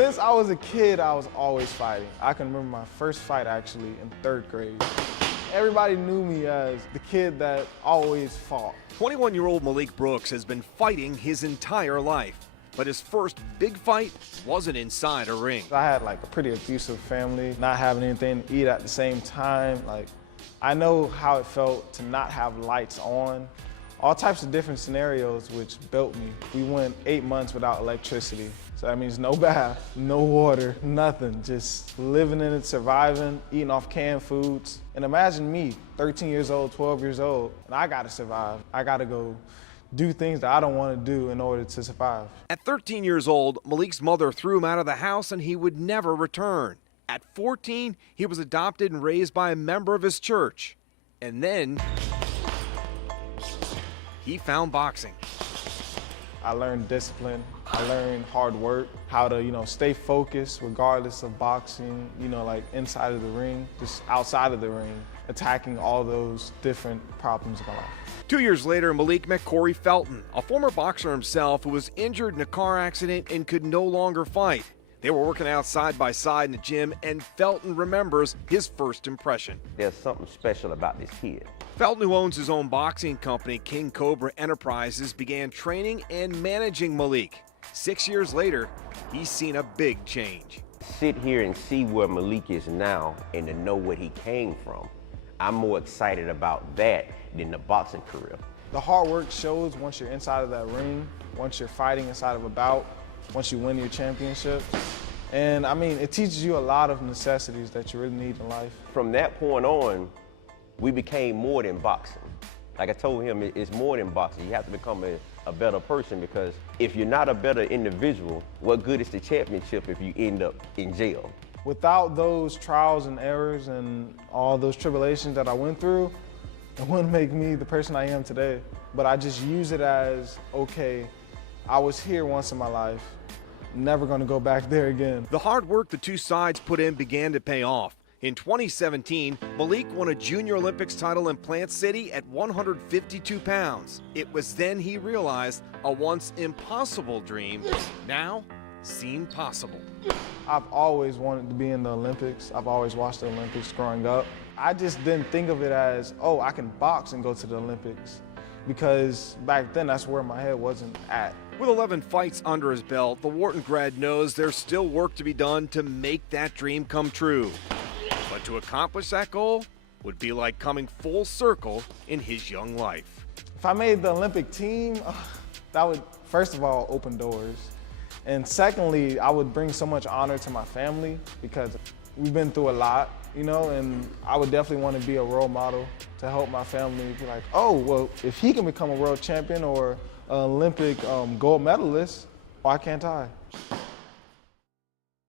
Since I was a kid, I was always fighting. I can remember my first fight actually in 3rd grade. Everybody knew me as the kid that always fought. 21-year-old Malik Brooks has been fighting his entire life, but his first big fight wasn't inside a ring. I had like a pretty abusive family, not having anything to eat at the same time. Like, I know how it felt to not have lights on. All types of different scenarios which built me. We went 8 months without electricity. So that means no bath, no water, nothing. Just living in it, surviving, eating off canned foods. And imagine me, 13 years old, 12 years old, and I gotta survive. I gotta go do things that I don't wanna do in order to survive. At 13 years old, Malik's mother threw him out of the house and he would never return. At 14, he was adopted and raised by a member of his church. And then he found boxing. I learned discipline. I learned hard work, how to, stay focused regardless of boxing, like inside of the ring, just outside of the ring, attacking all those different problems of my life. 2 years later, Malik met Corey Felton, a former boxer himself who was injured in a car accident and could no longer fight. They were working out side by side in the gym, and Felton remembers his first impression. There's something special about this kid. Felton, who owns his own boxing company, King Cobra Enterprises, began training and managing Malik. 6 years later, he's seen a big change. Sit here and see where Malik is now and to know where he came from. I'm more excited about that than the boxing career. The hard work shows once you're inside of that ring, once you're fighting inside of a bout, once you win your championship. And I mean, it teaches you a lot of necessities that you really need in life. From that point on, we became more than boxing. Like I told him, it's more than boxing. You have to become a better person, because if you're not a better individual, what good is the championship if you end up in jail? Without those trials and errors and all those tribulations that I went through, it wouldn't make me the person I am today. But I just use it as, okay, I was here once in my life, never gonna go back there again. The hard work the two sides put in began to pay off. In 2017, Malik won a Junior Olympics title in Plant City at 152 pounds. It was then he realized a once impossible dream now seemed possible. I've always wanted to be in the Olympics. I've always watched the Olympics growing up. I just didn't think of it as, oh, I can box and go to the Olympics, because back then that's where my head wasn't at. With 11 fights under his belt, the Wharton grad knows there's still work to be done to make that dream come true. But to accomplish that goal would be like coming full circle in his young life. If I made the Olympic team, that would, first of all, open doors. And secondly, I would bring so much honor to my family, because we've been through a lot, and I would definitely want to be a role model to help my family be like, oh, well, if he can become a world champion or an Olympic gold medalist, why can't I?